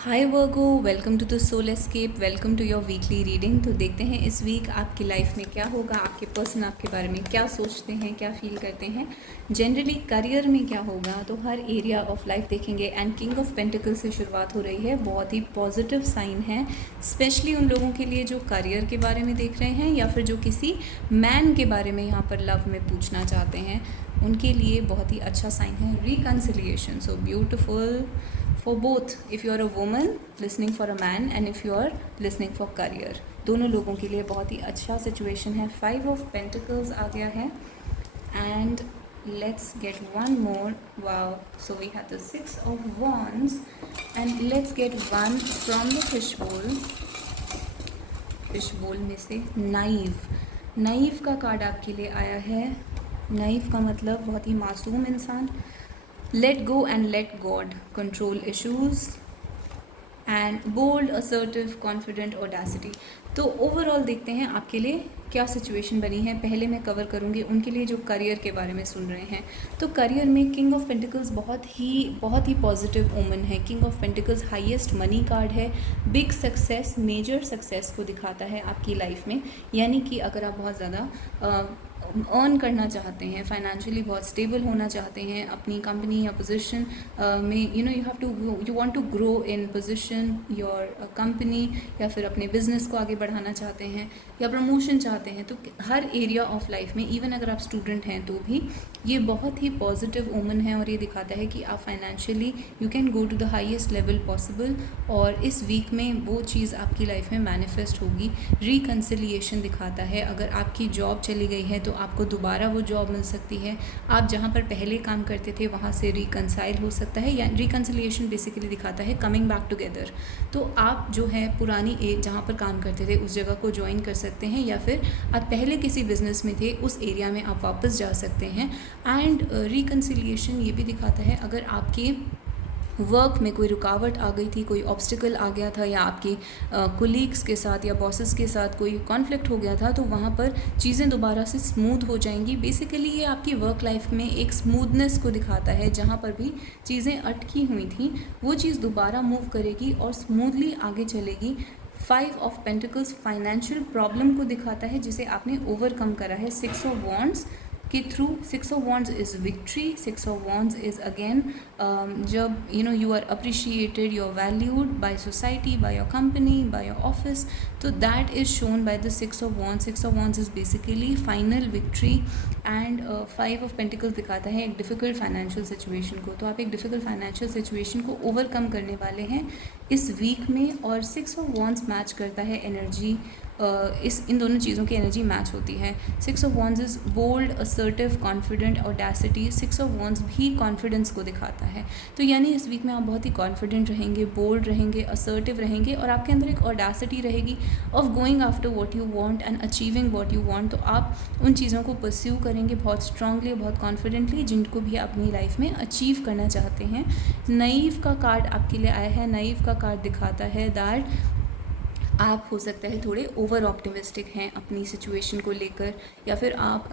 Hi Virgo, welcome to the soul escape. Welcome to your weekly reading. तो देखते हैं इस वीक आपकी लाइफ में क्या होगा, आपके पर्सन आपके बारे में क्या सोचते हैं, क्या फील करते हैं, जनरली करियर में क्या होगा। तो हर एरिया ऑफ लाइफ देखेंगे। एंड किंग ऑफ पेंटिकल से शुरुआत हो रही है, बहुत ही पॉजिटिव साइन है, स्पेशली उन लोगों के लिए जो करियर के बारे में देख रहे हैं या फिर जो किसी मैन के बारे में यहाँ पर लव में पूछना चाहते हैं, उनके लिए बहुत ही अच्छा साइन है। Reconciliation, so beautiful for both, if you are a woman listening for a man and if you are listening for career, दोनों लोगों के लिए बहुत ही अच्छा सिचुएशन है। 5 of Pentacles आ गया है and let's get one more. Wow, so we have the 6 of Wands and let's get one from the fishbowl में से नाइव का कार्ड आपके लिए आया है। नाइव का मतलब बहुत ही मासूम इंसान। Let go and let God control issues and bold, assertive, confident, audacity. तो ओवरऑल देखते हैं आपके लिए क्या सिचुएशन बनी है। पहले मैं कवर करूँगी उनके लिए जो करियर के बारे में सुन रहे हैं। तो करियर में किंग ऑफ पेंटिकल्स बहुत ही पॉजिटिव ओमन है। King of pentacles highest money card है, बिग सक्सेस, मेजर सक्सेस को दिखाता है आपकी लाइफ में। यानी कि अगर आप बहुत ज़्यादा अर्न करना चाहते हैं, फाइनेंशियली बहुत स्टेबल होना चाहते हैं अपनी कंपनी या पोजीशन में, you want to grow in position your company, या फिर अपने बिजनेस को आगे बढ़ाना चाहते हैं या प्रमोशन चाहते हैं, तो हर एरिया ऑफ लाइफ में, इवन अगर आप स्टूडेंट हैं तो भी ये बहुत ही पॉजिटिव ओमन है। और ये दिखाता है कि आप financially you can go to the highest level possible, और इस वीक में वो चीज़ आपकी लाइफ में मैनिफेस्ट होगी। रिकन्सिलिएशन दिखाता है, अगर आपकी जॉब चली गई है तो आपको दोबारा वो जॉब मिल सकती है। आप जहाँ पर पहले काम करते थे वहाँ से रिकन्साइल हो सकता है, या रिकन्सिलिएशन बेसिकली दिखाता है कमिंग बैक टुगेदर। तो आप जो है पुरानी एक जहाँ पर काम करते थे उस जगह को ज्वाइन कर सकते हैं, या फिर आप पहले किसी बिजनेस में थे उस एरिया में आप वापस जा सकते हैं। एंड रिकन्सिलिएशन ये भी दिखाता है, अगर आपके वर्क में कोई रुकावट आ गई थी, कोई ऑब्स्टिकल आ गया था, या आपके कोलीग्स के साथ या बॉसेस के साथ कोई कॉन्फ्लिक्ट हो गया था, तो वहाँ पर चीज़ें दोबारा से स्मूथ हो जाएंगी। बेसिकली ये आपकी वर्क लाइफ में एक स्मूथनेस को दिखाता है, जहाँ पर भी चीज़ें अटकी हुई थी वो चीज़ दोबारा मूव करेगी और स्मूथली आगे चलेगी। 5 ऑफ पेंटिकल्स फाइनेंशियल प्रॉब्लम को दिखाता है जिसे आपने ओवरकम करा है 6 ऑफ वॉन्ड्स के through. 6 of wands is victory. 6 of wands is again जब you are appreciated, you are valued by society, by your company, by your office, तो that is shown by the 6 of wands. 6 of wands is basically final victory. And 5 of pentacles दिखाता है एक difficult financial situation को। तो आप एक difficult financial situation को overcome करने वाले हैं इस वीक में। और 6 ऑफ वॉन्ड्स मैच करता है एनर्जी, इन दोनों चीज़ों की एनर्जी मैच होती है। 6 of wands is bold, assertive, confident, audacity. 6 of wands भी कॉन्फिडेंस को दिखाता है। तो यानी इस वीक में आप बहुत ही कॉन्फिडेंट रहेंगे, बोल्ड रहेंगे, असर्टिव रहेंगे, और आपके अंदर एक ऑडेसिटी रहेगी of going after what you want and achieving what you want. तो आप उन चीज़ों को परस्यू करेंगे बहुत स्ट्रांगली, बहुत कॉन्फिडेंटली, जिनको भी आप अपनी लाइफ में अचीव करना चाहते हैं। नाइव का कार्ड आपके लिए आया है। नाइव का कार्ड दिखाता है दैट आप हो सकता है थोड़े ओवर ऑप्टिमिस्टिक हैं अपनी सिचुएशन को लेकर, या फिर आप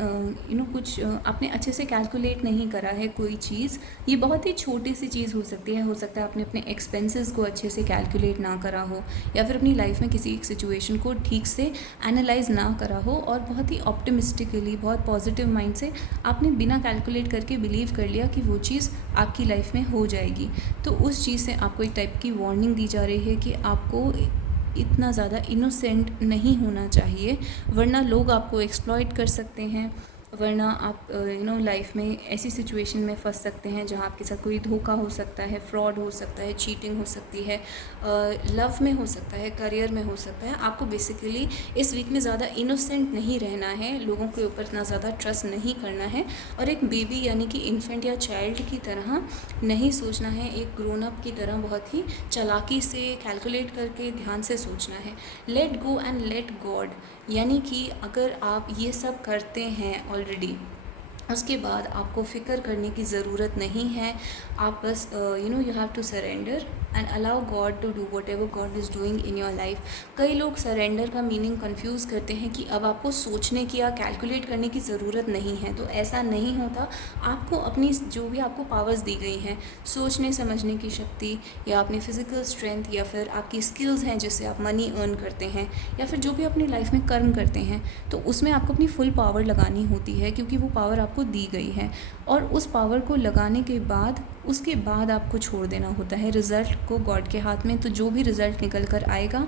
कुछ आपने अच्छे से कैलकुलेट नहीं करा है कोई चीज़। ये बहुत ही छोटी सी चीज़ हो सकती है। हो सकता है आपने अपने एक्सपेंसेस को अच्छे से कैलकुलेट ना करा हो, या फिर अपनी लाइफ में किसी एक सिचुएशन को ठीक से एनालाइज ना करा हो, और बहुत ही ऑप्टिमिस्टिकली, बहुत पॉजिटिव माइंड से आपने बिना कैलकुलेट करके बिलीव कर लिया कि वो चीज़ आपकी लाइफ में हो जाएगी। तो उस चीज़ से आपको एक टाइप की वार्निंग दी जा रही है कि आपको इतना ज़्यादा इनोसेंट नहीं होना चाहिए, वरना लोग आपको एक्सप्लॉइट कर सकते हैं, वरना आप लाइफ में ऐसी सिचुएशन में फंस सकते हैं जहाँ आपके साथ कोई धोखा हो सकता है, फ्रॉड हो सकता है, चीटिंग हो सकती है, लव में हो सकता है, करियर में हो सकता है। आपको बेसिकली इस वीक में ज़्यादा इनोसेंट नहीं रहना है, लोगों के ऊपर इतना ज़्यादा ट्रस्ट नहीं करना है, और एक बेबी यानी कि इन्फेंट या चाइल्ड की तरह नहीं सोचना है, एक ग्रोन अप की तरह बहुत ही चालाकी से कैलकुलेट करके ध्यान से सोचना है। Late go and let God, यानी कि अगर आप ये सब करते हैं ऑलरेडी, उसके बाद आपको फ़िक्र करने की ज़रूरत नहीं है। आप बस you have to surrender and allow God to do whatever God is doing in your life. कई लोग सरेंडर का मीनिंग कन्फ्यूज़ करते हैं कि अब आपको सोचने की या कैलकुलेट करने की ज़रूरत नहीं है, तो ऐसा नहीं होता। आपको अपनी जो भी आपको पावर्स दी गई हैं, सोचने समझने की शक्ति या अपनी फ़िज़िकल स्ट्रेंथ या फिर आपकी स्किल्स हैं जिससे आप मनी अर्न करते हैं या फिर जो भी अपनी लाइफ में कर्म करते हैं, तो उसमें आपको अपनी फुल पावर लगानी होती है क्योंकि वो पावर आपको दी गई है। और उस पावर को लगाने के बाद उसके बाद आपको छोड़ देना होता है रिज़ल्ट को गॉड के हाथ में। तो जो भी रिज़ल्ट निकल कर आएगा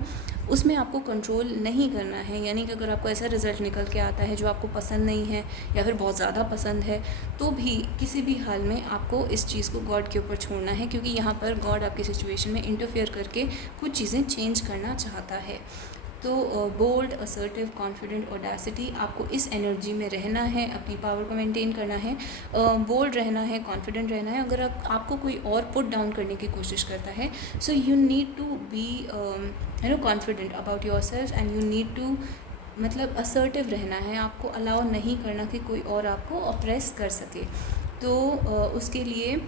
उसमें आपको कंट्रोल नहीं करना है। यानी कि अगर आपको ऐसा रिज़ल्ट निकल के आता है जो आपको पसंद नहीं है या फिर बहुत ज़्यादा पसंद है, तो भी किसी भी हाल में आपको इस चीज़ को गॉड के ऊपर छोड़ना है, क्योंकि यहाँ पर गॉड आपकी सिचुएशन में इंटरफेयर करके कुछ चीज़ें चेंज करना चाहता है। तो बोल्ड, असर्टिव, कॉन्फिडेंट, ऑडेसिटी, आपको इस एनर्जी में रहना है, अपनी पावर को मेंटेन करना है, बोल्ड रहना है, कॉन्फिडेंट रहना है। अगर आपको कोई और पुट डाउन करने की कोशिश करता है, so you need to be confident about yourself and you need to मतलब असर्टिव रहना है। आपको अलाउ नहीं करना कि कोई और आपको ऑप्रेस कर सके। तो उसके लिए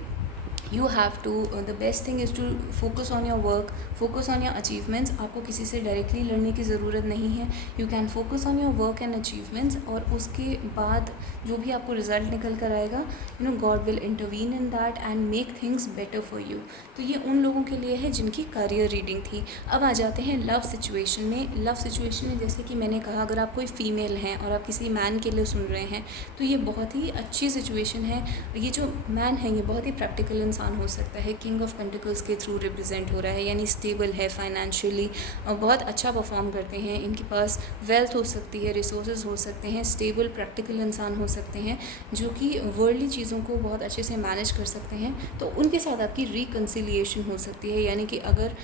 you have to the best thing is to focus on your work, focus on your achievements. आपको किसी से डायरेक्टली लड़ने की ज़रूरत नहीं है। You can focus on your work and achievements, और उसके बाद जो भी आपको रिज़ल्ट निकल कर आएगा, God will intervene in that and make things better for you. तो ये उन लोगों के लिए है जिनकी करियर रीडिंग थी। अब आ जाते हैं लव सिचुएशन में। लव सिचुएशन में जैसे कि मैंने कहा, अगर आप कोई फीमेल हैं और आप किसी मैन के लिए सुन रहे हैं, तो ये बहुत ही अच्छी सिचुएशन है। ये जो मैन है ये बहुत ही प्रैक्टिकल इंसान हो सकता है, किंग ऑफ पेंटिकल्स के थ्रू रिप्रेजेंट हो रहा है, यानी स्टेबल है फाइनेंशियली, बहुत अच्छा परफॉर्म करते हैं, इनके पास वेल्थ हो सकती है, रिसोर्सेज हो सकते हैं, स्टेबल प्रैक्टिकल इंसान हो सकते हैं जो कि वर्ल्डली चीज़ों को बहुत अच्छे से मैनेज कर सकते हैं। तो उनके साथ आपकी रिकन्सिलिएशन हो सकती है, यानी कि अगर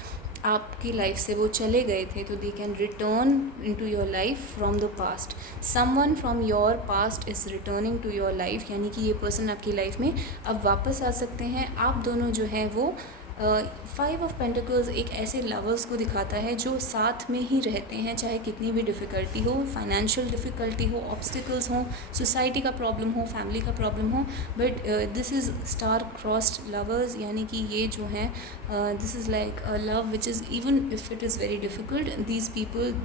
आपकी लाइफ से वो चले गए थे तो they can return into your life from the past. Someone from your past is returning to your life, यानी कि ये पर्सन आपकी लाइफ में अब वापस आ सकते हैं। आप दोनों जो हैं वो 5 ऑफ पेंटिकल्स एक ऐसे लवर्स को दिखाता है जो साथ में ही रहते हैं, चाहे कितनी भी डिफ़िकल्टी हो, फाइनेंशियल डिफ़िकल्टी हो, ऑब्स्टिकल्स हों, सोसाइटी का प्रॉब्लम हो, फैमिली का प्रॉब्लम हो, but this is star crossed lovers. यानी कि ये जो हैं this is like a love which is even if it is very difficult,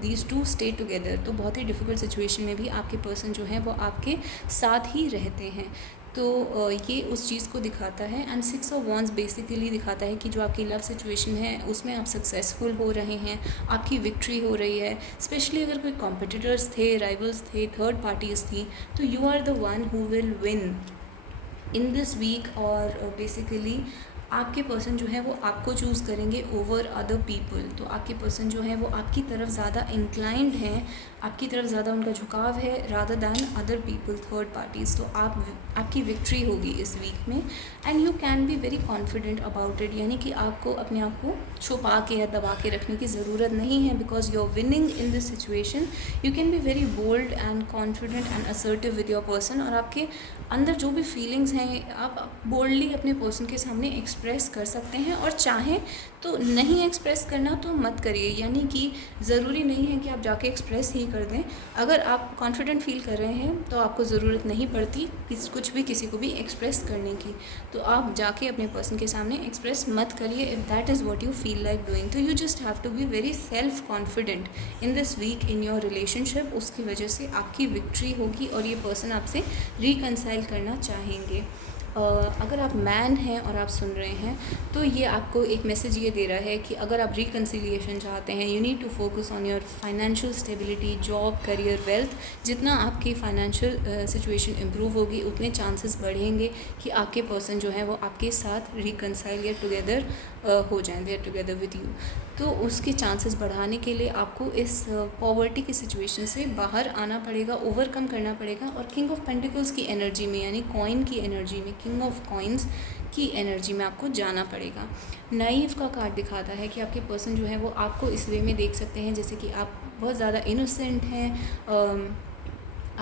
these two stay together. तो बहुत ही डिफ़िकल्ट सिचुएशन में भी आपके पर्सन जो हैं वो आपके साथ ही रहते हैं। तो ये उस चीज़ को दिखाता है। एंड 6 ऑफ वॉन्ड्स बेसिकली दिखाता है कि जो आपकी लव सिचुएशन है उसमें आप सक्सेसफुल हो रहे हैं, आपकी विक्ट्री हो रही है। स्पेशली अगर कोई कॉम्पिटिटर्स थे, राइवल्स थे, थर्ड पार्टीज़ थी, तो you are the one who will win in this week. और बेसिकली आपके पर्सन जो है वो आपको चूज़ करेंगे ओवर अदर पीपल। तो आपके पर्सन जो है वो आपकी तरफ ज़्यादा इंक्लाइंड हैं, आपकी तरफ ज़्यादा उनका झुकाव है rather than other people, third parties. तो आपकी विक्ट्री होगी इस वीक में। And you can be very confident about it, यानी कि आपको अपने आप को छुपा के या दबा के रखने की ज़रूरत नहीं है, because you are winning in this situation. You can be very bold and confident and assertive with your person, और आपके अंदर जो भी फीलिंग्स हैं आप बोल्डली अपने पर्सन के सामने एक्सप्रेस कर सकते हैं। और चाहें तो नहीं एक्सप्रेस करना तो मत करिए, यानी कि ज़रूरी नहीं है कि आप जाके एक्सप्रेस ही कर दें। अगर आप कॉन्फिडेंट फील कर रहे हैं तो आपको ज़रूरत नहीं पड़ती कुछ भी किसी को भी एक्सप्रेस करने की। तो आप जाके अपने पर्सन के सामने एक्सप्रेस मत करिए if that is what you feel like doing. तो you just have to be very self confident in this week in your relationship. उसकी वजह से आपकी विक्ट्री होगी और ये पर्सन आपसे रिकनसाइल करना चाहेंगे। अगर आप मैन हैं और आप सुन रहे हैं तो ये आपको एक मैसेज ये दे रहा है कि अगर आप रिकन्सिलिएशन चाहते हैं, you need to focus on your financial stability, job, career, wealth. जितना आपकी फाइनेंशियल सिचुएशन इम्प्रूव होगी उतने चांसेस बढ़ेंगे कि आपके पर्सन जो है वो आपके साथ रिकनसाइल या टुगेदर हो जाएं, they are together with you. तो उसके चांसेस बढ़ाने के लिए आपको इस पॉवर्टी की सिचुएशन से बाहर आना पड़ेगा, ओवरकम करना पड़ेगा। और किंग ऑफ पेंटिकल्स की एनर्जी में, यानी कॉइन की एनर्जी में, किंग ऑफ कॉइन्स की एनर्जी में आपको जाना पड़ेगा। नाइव का कार्ड दिखाता है कि आपके पर्सन जो है वो आपको इस वे में देख सकते हैं जैसे कि आप बहुत ज़्यादा इनोसेंट हैं,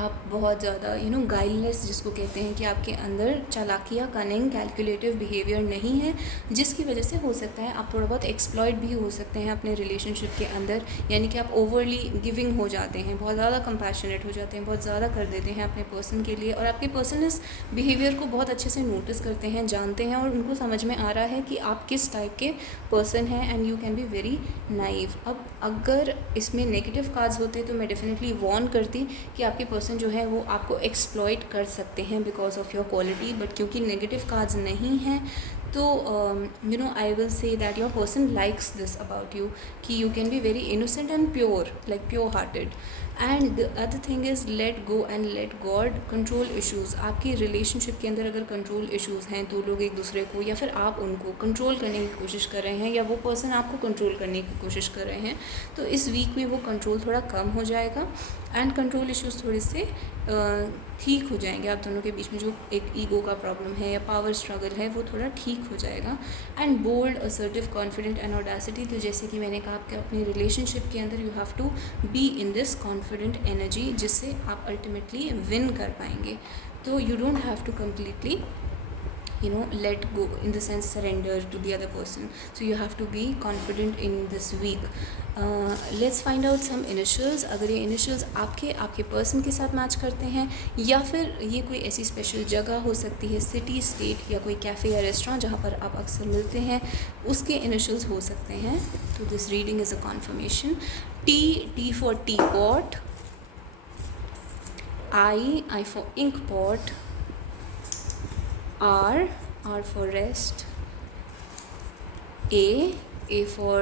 आप बहुत ज़्यादा गाइडलेस जिसको कहते हैं कि आपके अंदर चालाकियाँ, कनिंग, कैलकुलेटिव बिहेवियर नहीं है, जिसकी वजह से हो सकता है आप थोड़ा बहुत एक्सप्लॉइट भी हो सकते हैं अपने रिलेशनशिप के अंदर, यानी कि आप ओवरली गिविंग हो जाते हैं, बहुत ज़्यादा कंपैशनेट हो जाते हैं, बहुत ज़्यादा कर देते हैं अपने पर्सन के लिए, और आपके पर्सन इस बिहेवियर को बहुत अच्छे से नोटिस करते हैं, जानते हैं, और उनको समझ में आ रहा है कि आप किस टाइप के पर्सन हैं, and you can be very naive. अब अगर इसमें नेगेटिव कार्ड्स होते तो मैं डेफिनेटली वॉर्न करती कि आपके पर्सन जो है वो आपको एक्सप्लॉइट कर सकते हैं because of your quality, but क्योंकि नेगेटिव कार्ड्स नहीं हैं तो I will say that your person likes this about you, कि you can be very innocent and pure, like pure hearted. And the other thing is let go and let God. Control issues, आपकी relationship के अंदर अगर control issues हैं, तो लोग एक दूसरे को या फिर आप उनको कंट्रोल करने की कोशिश कर रहे हैं, या वो पर्सन आपको कंट्रोल करने की कोशिश कर रहे हैं, तो इस वीक में वो कंट्रोल थोड़ा कम हो जाएगा, एंड कंट्रोल इश्यूज़ थोड़े से ठीक हो जाएंगे। आप दोनों के बीच में जो एक ईगो का प्रॉब्लम है या पावर स्ट्रगल है वो थोड़ा ठीक हो जाएगा। And bold, assertive, confident and audacity, तो जैसे कि मैंने कहा आपके अपनी रिलेशनशिप के अंदर you have to be in this confident energy, जिससे आप अल्टीमेटली विन कर पाएंगे। तो you don't have to completely let go, in the sense surrender to the other person, so you have to be confident in this week. Let's find out some initials. अगर ये initials आपके person के साथ match करते हैं, या फिर ये कोई ऐसी स्पेशल जगह हो सकती है, सिटी, स्टेट, या कोई कैफ़े या रेस्टोरेंट जहाँ पर आप अक्सर मिलते हैं, उसके initials हो सकते हैं, तो this reading is a confirmation. T for teapot, I for ink pot, R for rest, A for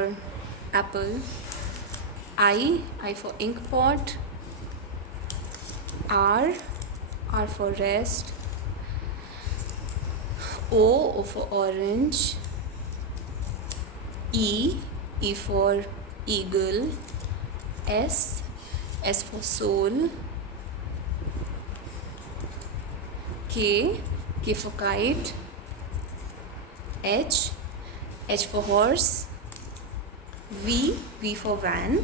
apple, I for ink pot, R for rest, O for orange, E for eagle, S for soul, K for kite, H for horse, V for van,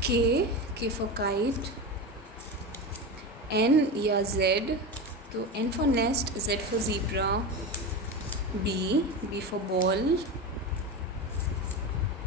K for kite, N या Z, तो N for nest, Z for zebra, B for ball,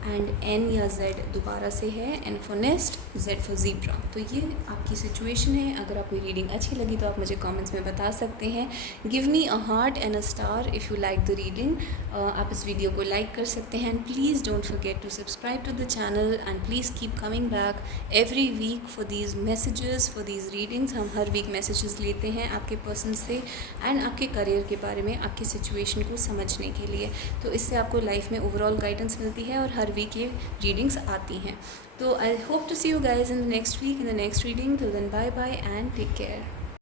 and N या Z दोबारा से है, N for nest, Z for zebra। तो ये आपकी situation है। अगर आपको रीडिंग अच्छी लगी तो आप मुझे कमेंट्स में बता सकते हैं। Give me a heart and a star if you like the reading. आप इस वीडियो को लाइक कर सकते हैं, and please don't forget to subscribe to the channel, and please keep coming back every week for these messages, for these readings. हम हर week messages लेते हैं आपके पर्सन से, एंड आपके करियर के बारे में, आपकी सिचुएशन को समझने के लिए। तो इससे आपको लाइफ में ओवरऑल गाइडेंस मिलती है, और हर वीक ये रीडिंग्स आती हैं। तो I hope to see you guys in the next week, in the next reading. Till then bye bye and take care.